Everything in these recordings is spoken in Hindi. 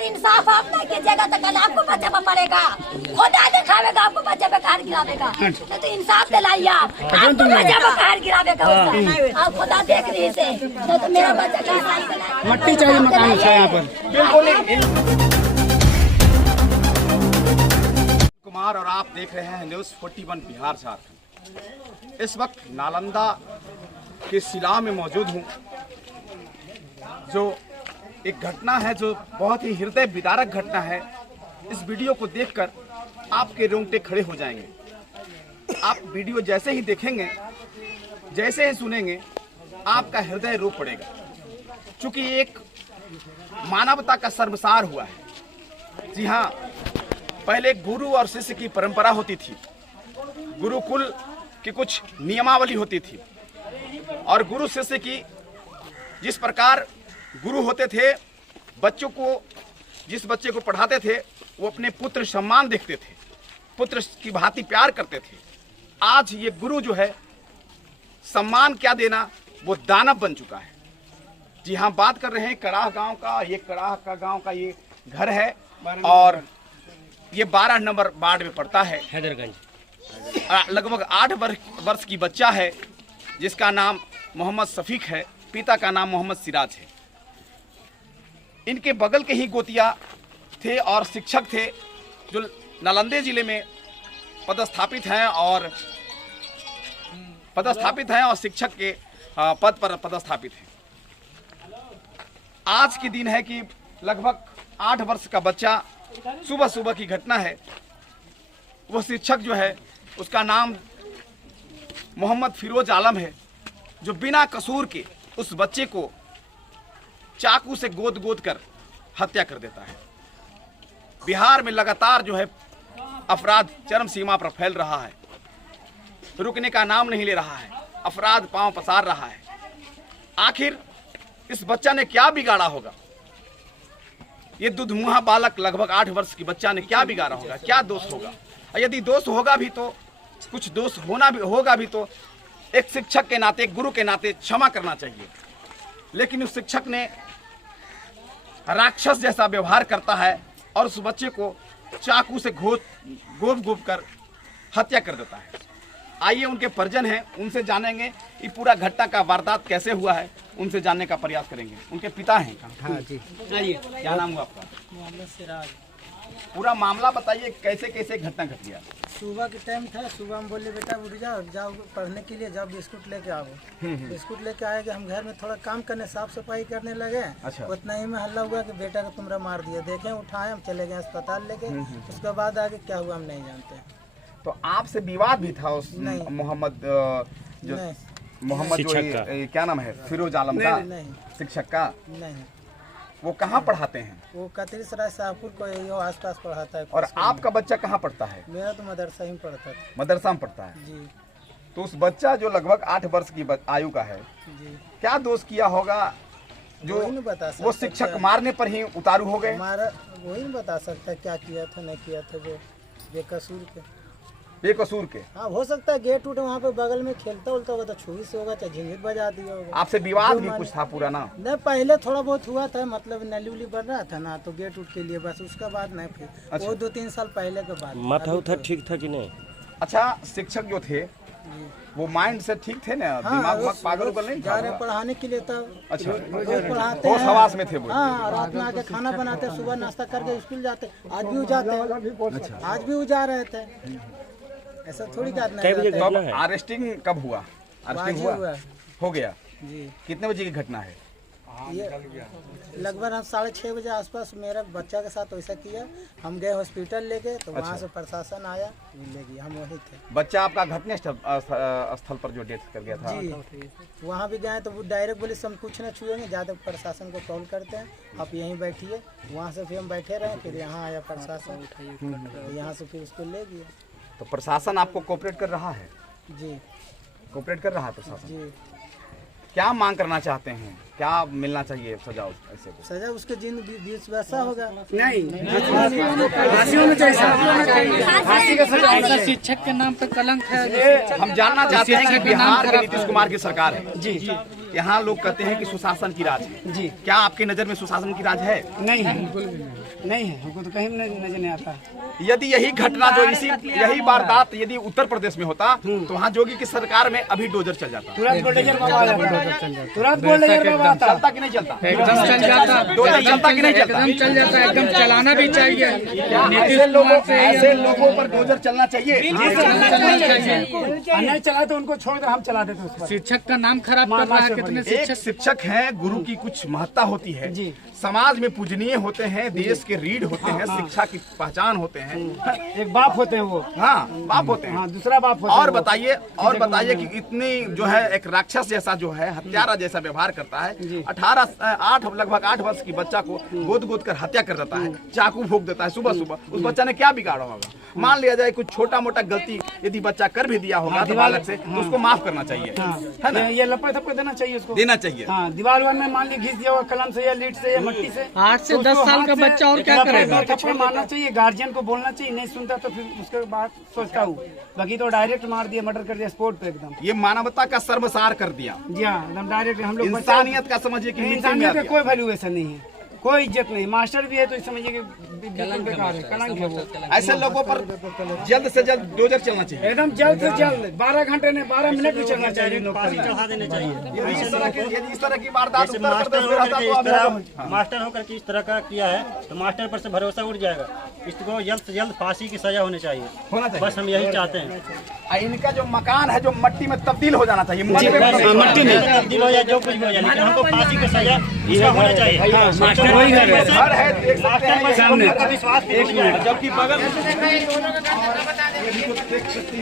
अगर इंसाफ आप नहीं कीजिएगा तो कल आपको बच्चे पे मरेगा, खुदा दिखावेगा आपको बच्चे पे कार गिरावेगा। तो इंसाफ दिलाइए आपको बच्चे पे कार गिरावेगा, आप खुदा देख रही से तो मेरा बच्चा का मट्टी चाहिए मकान से यहाँ पर बिल्कुल। कुमार और आप देख रहे हैं न्यूज़ 41 बिहार झारखंड। इस वक्त नालंदा के सिला में मौजूद हूँ, जो एक घटना है जो बहुत ही हृदय विदारक घटना है। इस वीडियो को देखकर आपके रोंगटे खड़े हो जाएंगे। आप वीडियो जैसे ही देखेंगे, जैसे ही सुनेंगे, आपका हृदय रो पड़ेगा, क्योंकि एक मानवता का शर्मसार हुआ है। जी हाँ, पहले गुरु और शिष्य की परंपरा होती थी, गुरुकुल की कुछ नियमावली होती थी, और गुरु शिष्य की जिस प्रकार गुरु होते थे, बच्चों को, जिस बच्चे को पढ़ाते थे वो अपने पुत्र सम्मान देखते थे, पुत्र की भांति प्यार करते थे। आज ये गुरु जो है, सम्मान क्या देना, वो दानव बन चुका है। जी हाँ, बात कर रहे हैं कड़ाह गांव का। ये कड़ाह का गांव का ये घर है और ये 12 नंबर वार्ड में पड़ता है, हैदरगंज। लगभग 8 वर्ष की बच्चा है जिसका नाम मोहम्मद शफीक है, पिता का नाम मोहम्मद सिराज है। इनके बगल के ही गोतिया थे और शिक्षक थे जो नालंदे जिले में पदस्थापित हैं और शिक्षक के पद पर पदस्थापित हैं। आज के दिन है कि लगभग 8 वर्ष का बच्चा, सुबह की घटना है, वो शिक्षक जो है उसका नाम मोहम्मद फिरोज आलम है, जो बिना कसूर के उस बच्चे को चाकू से गोद कर हत्या कर देता है। बिहार में लगातार जो है अपराध चरम सीमा पर फैल रहा है, रुकने का नाम नहीं ले रहा है, अपराध पांव पसार रहा है। आखिर इस बच्चा ने क्या बिगाड़ा होगा? ये दुधमुहा बालक लगभग 8 वर्ष की बच्चा ने क्या बिगाड़ा होगा, क्या दोष होगा? यदि दोष होगा भी तो, कुछ दोष होगा भी तो एक शिक्षक के नाते, एक गुरु के नाते क्षमा करना चाहिए। लेकिन उस शिक्षक ने राक्षस जैसा व्यवहार करता है और उस बच्चे को चाकू से गोद कर हत्या कर देता है। आइए, उनके परिजन हैं, उनसे जानेंगे ये पूरा घटना का वारदात कैसे हुआ है, उनसे जानने का प्रयास करेंगे। उनके पिता हैं। हाँ जी, आइए, क्या नाम हुआ आपका? मोहम्मद सिराज। पूरा मामला बताइए, कैसे कैसे घटना घट गया? सुबह के टाइम था, सुबह हम बोले बेटा उठ जाओ पढ़ने के लिए, जाओ बिस्कुट लेके आओ। बिस्कुट लेके आए कि हम घर में थोड़ा काम करने, साफ सफाई करने लगे। अच्छा। उतना ही में हल्ला हुआ कि बेटा को तुमरा मार दिया। देखें, उठाए, हम चले गए अस्पताल लेके। उसके बाद आगे क्या हुआ हम नहीं जानते। तो आपसे विवाद भी था उस मोहम्मद जो क्या नाम है, फिरोज आलम का? नहीं। शिक्षक का? नहीं। वो कहाँ पढ़ाते हैं? वो कतरी सराय शाहपुर को यही आस-पास पढ़ाता है। और आपका बच्चा कहाँ पढ़ता है? मेरा तो मदरसा ही पढ़ता था। मदरसा में पढ़ता है जी। तो उस बच्चा जो लगभग 8 वर्ष की आयु का है, जी, क्या दोष किया होगा जो नहीं बता सकता, वो शिक्षक मारने पर ही उतारू हो गए? हमारा वही नहीं बता सकता क्या किया था, नहीं किया था, जो बेकसूर के। हाँ, हो सकता है गेट उठ वहाँ पे बगल में खेलता उलता होगा तो छुरी से होगा, चाहे झिंझिर बजा दिया होगा। आपसे विवाद भी कुछ था पूरा ना? नहीं, पहले थोड़ा बहुत हुआ था, मतलब नली उली बन रहा था ना, तो गेट उठ के लिए बस, उसका बाद नहीं। फिर अच्छा। वो 2-3 साल पहले के बाद माथा उठा ठीक था कि नहीं? अच्छा, शिक्षक जो थे वो माइंड से ठीक थे ना? दिमाग पागल उगल नहीं जा रहे पढ़ाने के लिए तब। अच्छा, पढ़ाते होश हवास में थे वो? हाँ, रात में आके खाना बनाते, सुबह नाश्ता करके स्कूल जाते। आज भी जाते, आज भी जा रहे थे, ऐसा थोड़ी करना है। तो अब अरेस्टिंग कब हुआ? अरेस्टिंग हुआ? हो गया जी। कितने बजे की घटना है? ये लगभग हम 6:30 बजे आसपास मेरा बच्चा के साथ वैसा किया। हम गए हॉस्पिटल लेके, तो वहाँ से प्रशासन आया, ले गया। हम वही थे। बच्चा आपका घटना स्थल पर जो डेथ कर गया था? जी, वहाँ भी गए तो वो डायरेक्ट बोले हम कुछ ना छुएंगे, ज़्यादा प्रशासन को कॉल करते हैं, आप यहीं बैठिए। वहाँ से फिर हम बैठे रहे, फिर यहाँ आया प्रशासन, यहाँ से फिर उसको ले गया। तो प्रशासन आपको कोऑपरेट कर रहा है? जी, कोऑपरेट कर रहा है प्रशासन। जी। क्या मांग करना चाहते हैं, क्या मिलना चाहिए सजा? ऐसे को सजा उसके जिंदगी वैसा होगा। नहीं, फांसी होना चाहिए, फांसी का सजा होना चाहिए। शिक्षक के नाम पे कलंक है। हम जानना चाहते हैं कि बिहार में नीतीश कुमार की सरकार है। जी। यहाँ लोग कहते हैं कि सुशासन की राज है जी। क्या आपके नजर में सुशासन की राज है? नहीं है, बिल्कुल भी नहीं है, हमको तो कहीं नजर नहीं आता। यदि यही घटना जो यही वारदात यदि उत्तर प्रदेश में होता तो वहाँ योगी की सरकार में अभी डोजर चल जाता। तुरंत बुलडोजर बाबा आ जाता, तुरंत बुलडोजर बाबा आता। चलता कि नहीं चलता? एकदम चल जाता, डोजर चलता कि नहीं चलता? एकदम चल जाता, एकदम चलाना भी चाहिए। ऐसे लोगों पर डोजर चलना चाहिए। नहीं चला तो उनको छोड़ दो, हम चला देते उस पर। शिक्षक का नाम खराब कर रहा है। कितने एक शिक्षक हैं, गुरु की कुछ महत्ता होती है जी। समाज में पूजनीय होते हैं, देश के रीढ़ होते हैं, शिक्षा की पहचान होते हैं। एक बाप होते हैं वो, हाँ बाप होते हैं। हाँ दूसरा बाप होता है और वो। बताइए कि इतनी जो है एक राक्षस जैसा जो है हत्यारा जैसा व्यवहार करता है। लगभग 8 वर्ष की बच्चा को गोद कर हत्या कर देता है, चाकू भोंक देता है सुबह सुबह। उस बच्चा ने क्या बिगाड़ा होगा? मान लिया जाए कुछ छोटा मोटा गलती यदि बच्चा कर भी दिया होगा तो बालक से तो उसको माफ करना चाहिए, है ना? ये लपड़ थप्पड़ देना चाहिए उसको, देना चाहिए। हाँ दीवार में मान ली घिस दिया होगा कलम से या लीड से या मट्टी से। 8 से 10 साल का बच्चा और क्या करेगा? थप्पड़ मारना चाहिए, गार्जियन को बोलना चाहिए, नहीं सुनता तो फिर उसके बाद सोचता हूँ। बाकी तो डायरेक्ट मार दिया, मर्डर कर दिया स्पॉट पे एकदम। ये मानवता का सर्वसार कर दिया। जी हाँ एकदम डायरेक्ट। हम लोग इंसानियत का समझिए कि इंसानियत का कोई वैल्यूएशन नहीं है, कोई इज्जत नहीं। मास्टर भी है तो समझिए कि बेकार है, कलंक है वो। ऐसे लोगों पर जल्द से जल्द डोजर चलना चाहिए, एकदम जल्द से जल्द। 12 घंटे ने 12 मिनट भी चलना चाहिए। इस तरह की वारदात उत्तर प्रदेश में रहता तो अब मास्टर होकर के इस तरह का किया है तो मास्टर पर से भरोसा उठ जाएगा। इसको जल्द से जल्द फांसी की सजा होनी चाहिए। बस हम यही चाहते हैं। इनका जो मकान है जो मट्टी में तब्दील हो जाना चाहिए, मट्टी में तब्दील हो जाए, जो कुछ भी हो जाए, लेकिन हमको फांसी की सजा इसका होना चाहिए। घर है देख सकते हैं सामने, जबकि बगल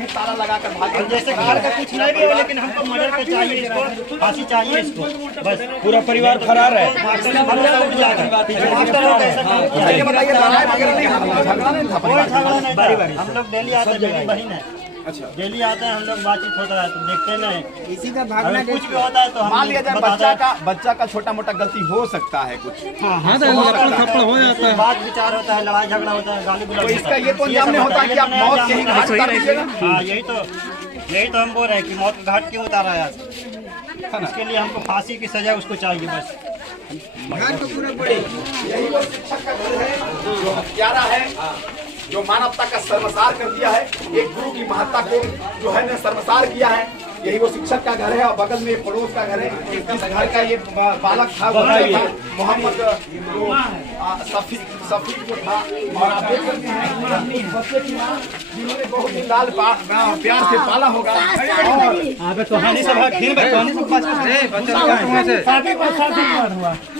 ताला लगाकर भागे। जैसे घर का कुछ नहीं भी हो लेकिन हमको मर्डर का चाहिए, इसको फांसी चाहिए इसको। बस पूरा परिवार फरार है। ये बताइए लड़ाई वगैरह नहीं हुआ, झगड़ा नहीं था परिवार में? बारी बारी हम लोग डेली आते हैं, मेरी बहन है। अच्छा डेली आते हैं हम लोग, बातचीत होता है तो देखते नहीं इसी का भागना। कुछ भी होता है तो हम मान लिया जाए बच्चा का छोटा मोटा गलती हो सकता है कुछ, थप्पड़ हो जाता है। बात विचार होता है, लड़ाई झगड़ा होता है, गाली तो गुलाज इसका ये तो अंजाम नहीं होता कि आप मौत के ही घाट उतार दीजिएगा। हाँ यही तो हम बोल रहे हैं कि मौत के घाट क्यों उतारा है आज। इसके लिए हमको फांसी की सजा उसको चाहिए बस। यही वो शिक्षक का घर है जो हत्यारा है, जो मानवता का सर्वसार कर दिया है, एक गुरु की महत्ता को जो है ने सर्वसार किया है। यही वो शिक्षक का घर है और बगल में पड़ोस का घर है। इस घर का ये बालक था मोहम्मद सफी जो था। और आप देख सकते हैं उस बच्चे की मां जिन्होंने बहुत ही लाल प्यार से पाला होगा।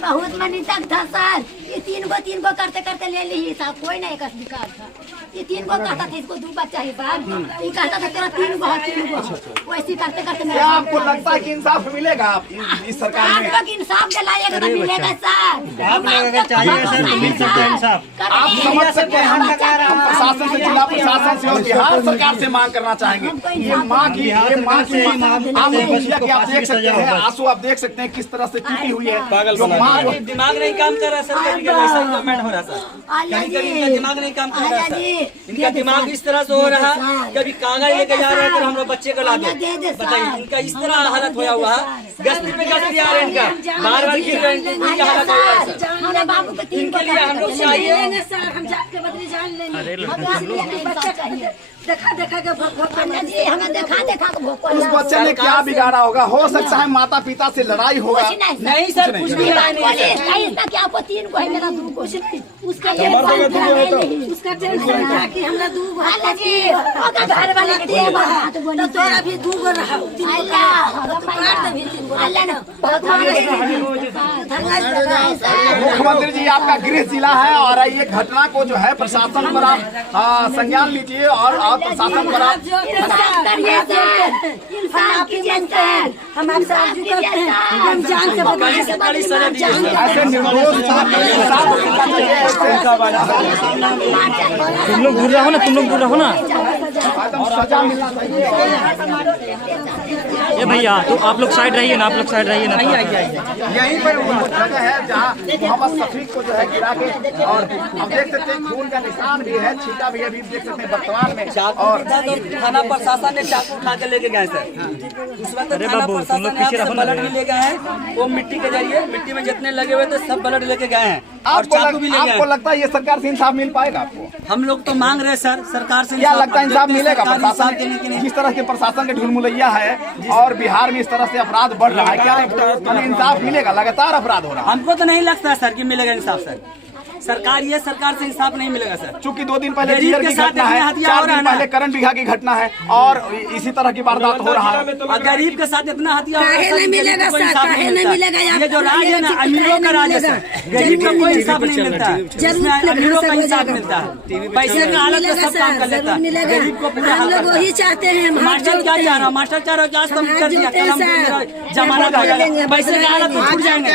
बहुत मनी तक था सर। ये तीन को करते करते ले ली साहब, कोई नहीं एक अधिकार था। ये 3 को कहता था इसको 2 बच्चा ही साहब, ये कहता था तेरा 3 को वैसे करते करते क्या आपको लगता है कि इंसाफ मिलेगा आप इस सरकार में? आप लोग इंसाफ दिलाइएगा तो मिलेगा सर। आप लोग अगर चाहिए सर तो मिल सकता है इंसाफ। आप समझ सकते हैं हम प्रशासन से, जिला प्रशासन से और बिहार सरकार से मांग करना चाहेंगे। ये माँ की आप देख सकते हैं, आंसू आप देख सकते हैं किस तरह से टूटी हुई है। दिमाग नहीं काम कर रहा सर, कभी कभी ऐसा कमेंट हो रहा सर, कभी कभी इनका दिमाग नहीं काम कर रहा सर। इनका दिमाग इस तरह से हो रहा, कभी कागज लेके जा रहे हैं तो हम लोग बच्चे को ला दो। बताइए इनका इस तरह हालत होया हुआ है, गश्ती पे गश्ती आ रहे हैं, इनका बार बार गिर रहे हैं, इनका हालत हो रहा है सर। इनके लिए हम लोग चाहिए उस बच्चे ने क्या बिगाड़ा होगा? हो सकता है माता पिता से लड़ाई होगा। नहीं सर कुछ भी लड़ाई नहीं है। क्या आपको 3 को है मेरा 2 को उसका उसका टेंशन था कि हमरा 2 गो घर वाले के बात बोलो तो अभी 2 गो रहा 3 मुख्यमंत्री जी आपका गृह जिला है और ये घटना को जो है प्रशासन पर आप संज्ञान लीजिए और प्रशासन पर आप हम आपसे अर्जी करते हैं, हम जान से ऐसे निर्दोष तुम लोग दूर रहो ना, तुम लोग दूर रहो ना। सजा मिलना चाहिए। ये भैया तो आप लोग साइड रहिए ना, आप लोग साइड रहिए ना। यहीं पर वो जगह है जहाँ मोहम्मद शफीक को जो है गिरा के, और अब देख सकते हैं खून का निशान भी है, छींटा भी अभी देख सकते हैं वर्तमान में। और थाना प्रशासन ने चाकू उठा के लेके गए सर, उस वक्त थाना प्रशासन यहाँ से ब्लड भी ले गए हैं, वो मिट्टी के जरिए, मिट्टी में जितने लगे हुए थे सब ब्लड लेके गए हैं और चाकू भी ले गए। आपको लगता है ये सरकार से इंसाफ मिल पाएगा आपको? हम लोग तो मांग रहे हैं सर, सरकार से क्या लगता है इंसाफ मिलेगा? प्रशासन के जिस तरह के प्रशासन के ढुलमुलैया है और बिहार में इस तरह से अपराध बढ़ रहा है, क्या इंसाफ मिलेगा? लगातार अपराध हो रहा है। हमको तो नहीं लगता सर कि मिलेगा इंसाफ सर, सरकार से इंसाफ नहीं मिलेगा सर। चूंकि 2 दिन पहले जीयर की घटना है, 4 दिन पहले करण बिघा की घटना है और इसी तरह की वारदात हो रहा है। और गरीब के साथ इतना हथियार नहीं मिलेगा सर, काहे नहीं मिलेगा? ये जो राज है ना, अमीरों का राज है सर, गरीब का कोई इंसाफ नहीं मिलता है, जिसमें अमीरों का इंसाफ मिलता है। पैसे का हालत में सब काम कर लेता है, गरीब को पूरा हम लोग वही चाहते हैं। मास्टर क्या चाह रहा, मास्टर चाह रहा है आज तो कर दिया, कल हम जमानत हो जाएगा, पैसे का हालत में छूट जाएंगे।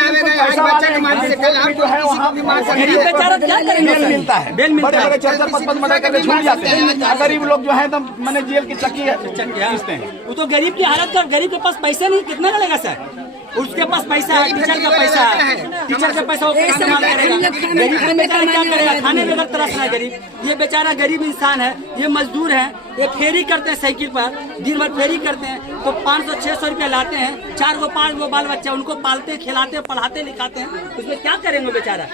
गरीब बेचारा क्या करेंगे? बेल मिलता है, बेल मिलता है, 4-5 मर्डर करके छूट जाते हैं। गरीब लोग जो है एकदम मैंने जेल की चक्की खींचते हैं। वो तो गरीब की हालत कर, गरीब के पास पैसे नहीं, कितना लगेगा सर? उसके पास पैसा है, टीचर का पैसा है, टीचर का पैसा वो इस्तेमाल करेगा। गरीब का बेचारा क्या करेगा? खाने बगैर तरस रहा है गरीब। ये बेचारा गरीब इंसान है, ये मजदूर है, ये फेरी करते हैं साइकिल पर, दिन भर फेरी करते हैं तो 500-600 रुपया लाते हैं। 4-5 बाल बच्चा उनको पालते, खिलाते, पढ़ाते, लिखाते हैं, उसमें क्या करेंगे बेचारा?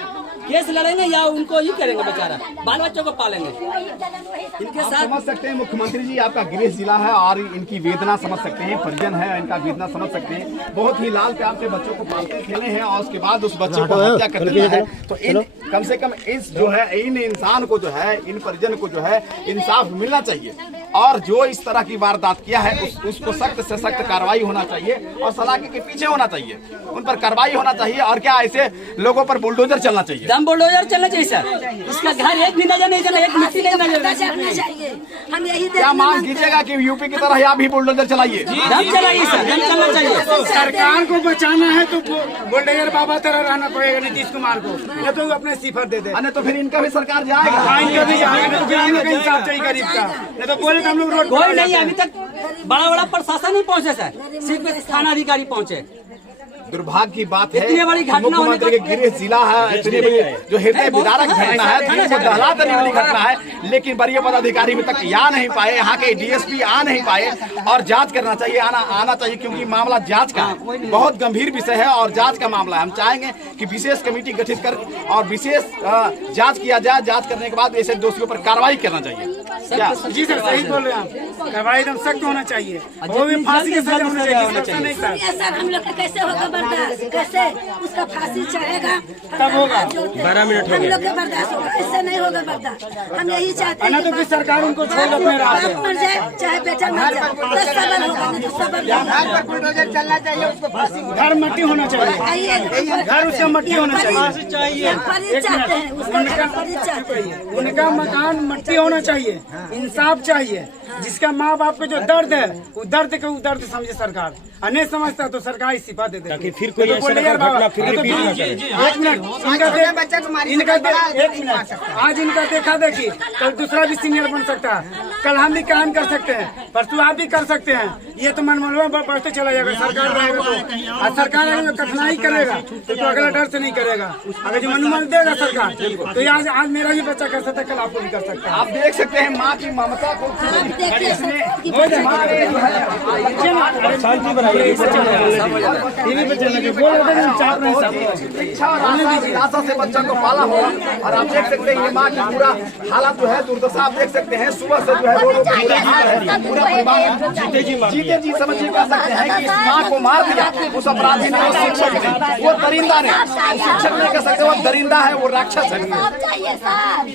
केस लड़ेंगे या उनको ही करेंगे बेचारा, बाल बच्चों को पालेंगे। इनके साथ समझ सकते हैं मुख्यमंत्री जी, आपका गृह जिला है और इनकी वेदना समझ सकते हैं, परिजन है इनका वेदना समझ सकते हैं। बहुत ही लाल प्यार से बच्चों को पालते खेले हैं और उसके बाद उस बच्चे को हत्या कर दिया है। तो इन कम से कम इस जो है इन इंसान को जो है, इन परिजन को जो है इंसाफ मिलना चाहिए और जो इस तरह की वारदात किया है उसको सख्त से सख्त कार्रवाई होना चाहिए और सलाखे के पीछे होना चाहिए, उन पर कार्रवाई होना चाहिए। और क्या ऐसे लोगों पर बुलडोजर चलना चाहिए? दम बुलडोजर चलना चाहिए सर, इसका घर एक भी नजर नहीं चला, एक मिट्टी नहीं नजर चाहिए। हम यही क्या मांग कीजिएगा कि यूपी की तरह आप भी बुलडोजर चलाइए? दम चलाइए सर, दम चलना चाहिए। सरकार को बचाना है तो बुलडोजर बाबा तरह रहना पड़ेगा नीतीश कुमार को, नहीं तो अपने इस्तीफा दे दे। तो फिर इनका भी सरकार जाएगा, इनका भी जाएगा, तो फिर इनका इंसाफ चाहिए गरीब का, नहीं तो बोले हम लोग रोड कोई नहीं, अभी तक बड़ा प्रशासन नहीं पहुंचे सर, सिर्फ थाना अधिकारी पहुंचे। दुर्भाग्य की बात है, इतनी बड़ी घटना मुख्यमंत्री के गृह जिला है, इतनी बड़ी जो हृदय विदारक घटना है, दिल को दहला देने वाली घटना है, लेकिन वरीय पदाधिकारी भी तक आ नहीं पाए, यहाँ के डीएसपी आ नहीं पाए। और जांच करना चाहिए, आना चाहिए, क्योंकि मामला जांच का है, बहुत गंभीर विषय है और जांच का मामला है। हम चाहेंगे कि विशेष कमेटी गठित कर और विशेष जांच किया जाए, जांच करने के बाद ऐसे दोषियों पर कार्रवाई करना चाहिए। क्या? जी सर, सही बोल रहे हैं आप, कार्रवाई एकदम सख्त होना चाहिए, वो भी फांसी के सजा होना चाहिए। सर हम लोग का कैसे होगा बर्दाश्त? कैसे उसका फांसी चढ़ेगा तब होगा। 12 मिनट हो हम गए। लोग का बर्दाश्त होगा, ऐसे नहीं होगा बर्दाश्त। हम यही चाहते हैं तो फिर सरकार उनको छोड़ दो अपने राह पे। बाप मर जाए चाहे बेटा मर जाए, तो सबर होगा, नहीं तो सबर नहीं। चलना चाहिए, उसको फांसी घर मट्टी होना चाहिए, आइए घर उसका मट्टी होना चाहिए, फरीद चाहते हैं, उसका घर फरीद चाहते हैं। उनका मकान मट्टी होना चाहिए, इंसाफ चाहिए। जिसका माँ बाप का जो दर्द है वो दर्द को दर्द समझे सरकार, नहीं समझता तो सरकार इस्तीफा दे देती है। फिर कोई ऐसा घटना फिर रिपीट ना करे। एक मिनट, आज इनका देखा देखी, कल दूसरा भी सीनियर बन सकता है, कल हम भी काम कर सकते हैं, परसों आप भी कर सकते हैं। ये तो मनमलवा बढ़ते चला जाएगा सरकार रहेगा तो, और सरकार अगर कठिनाई करेगा तो अगला डर से नहीं करेगा। अगर जो अनुमान देगा सरकार तो आज मेरा ही बच्चा कर सकता है, कल आपको भी कर सकता है। आप देख सकते हैं माँ की ममता को, शांति बनाइए। शिक्षा और आशा से बच्चा को पाला होगा। और आप देख सकते हैं ये माँ की पूरा हालत जो है, दुर्दशा आप देख सकते हैं। सुबह से जो है पूरा परिवार जीते जी समझिए कह सकते हैं कि इस माँ को मार दिया उस अपराधी ने, उस शिक्षक ने, वो दरिंदा ने, शिक्षक नहीं कह सकते वो दरिंदा है, वो राक्षस है। इंसाफ चाहिए सर,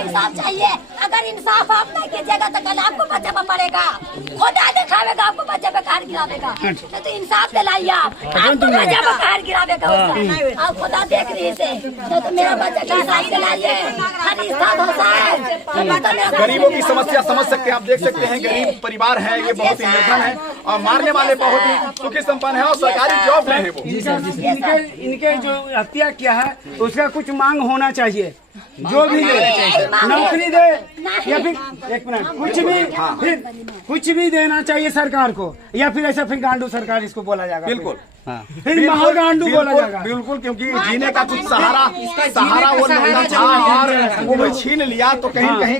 इंसाफ चाहिए। अगर इंसाफ आप नहीं कीजिएगा तो कल आपको बच्चे पे मरेगा, खुदा दिखावेगा आपको बच्चे पे कार गिरावेगा। तो इंसाफ दिलाइए, आपको बच्चे पे कार गिरावेगा उसका, आप खुदा देख रही से। तो मेरा बच्चा का इंसाफ दिलाइए, हर इंसान होता है। गरीबों की समस्या समझ सकते हैं, आप देख सकते हैं गरीब परिवार है, ये बहुत ही निर्धन है और मारने वाले बहुत ही सुखी संपन्न है और सरकारी जॉब में है वो। इनके जो हत्या किया है उसका कुछ मांग होना चाहिए, जो भी दे, नौकरी दे या फिर एक मिनट कुछ भी देना चाहिए सरकार को, या फिर ऐसा फिर गांडू सरकार इसको बोला जाएगा। बिल्कुल फिर माहौल गांडू बोला जाएगा। बिल्कुल, क्योंकि जीने का कुछ सहारा वो नहीं था और वो छीन लिया, तो कहीं कहीं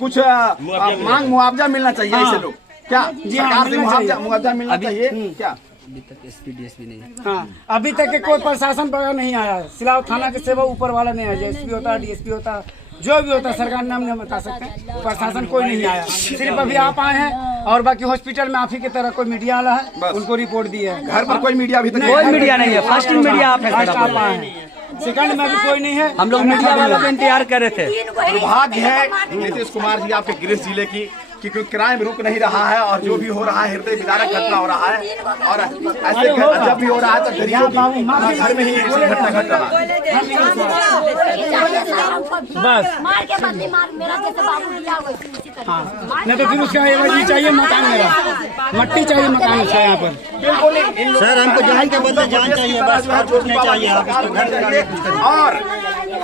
कुछ मांग मुआवजा मिलना चाहिए ऐसे लोग। क्या सरकार से मुआवजा मिलना चाहिए क्या? अभी तक एसपी डीएसपी नहीं है। हाँ, अभी तक के कोई प्रशासन पर नहीं आया। सिलाव थाना के सेवा ऊपर वाला नहीं आया, एसपी होता है, डीएसपी होता है, जो भी होता है, सरकार नाम नहीं बता सकते, प्रशासन कोई नहीं आया। सिर्फ अभी आप आए हैं और बाकी हॉस्पिटल में आप ही की तरह कोई मीडिया वाला है, उनको रिपोर्ट दी है। घर पर कोई मीडिया अभी तक कोई मीडिया नहीं है, फर्स्ट मीडिया आप आए हैं, सेकंड में भी कोई नहीं है। हम लोग मीडिया वालों का इंतजार कर रहे थे। दुर्भाग्य है नीतीश कुमार जी आपके गृह जिले की, क्योंकि क्राइम रुक नहीं रहा है और जो भी हो रहा है हृदय विदारक घटना हो रहा है और ऐसे जब भी हो रहा है तो गरीबों की घर में ही ऐसी घटना घट रहा है। बस मार के बदले मार, मेरा जैसे बाबू लिया नहीं तो फिर उसका एवज चाहिए मकान, मेरा मट्टी चाहिए मकान उसका यहाँ पर। बिल्कुल सर, हमको जान के बदले जान चाहिए, बस और कुछ नहीं चाहिए। आप इसको घर चाहिए और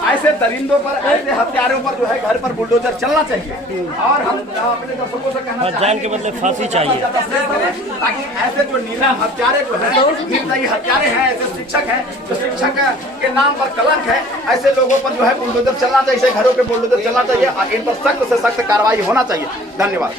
ऐसे दरिंदों पर, ऐसे हत्यारों पर जो है घर पर बुलडोजर चलना चाहिए और हम अपने दर्शकों से कहना बस जान के बदले फांसी चाहिए, ताकि ऐसे जो नीलाम हत्यारे जो है, निर्दयी हत्यारे हैं, ऐसे शिक्षक हैं जो शिक्षक के नाम पर कलंक है, ऐसे लोगों पर जो है बुलडोजर चलना चाहिए, ऐसे घरों पे बुलडोजर चलना चाहिए और इन पर सख्त से सख्त कार्रवाई होना चाहिए। धन्यवाद।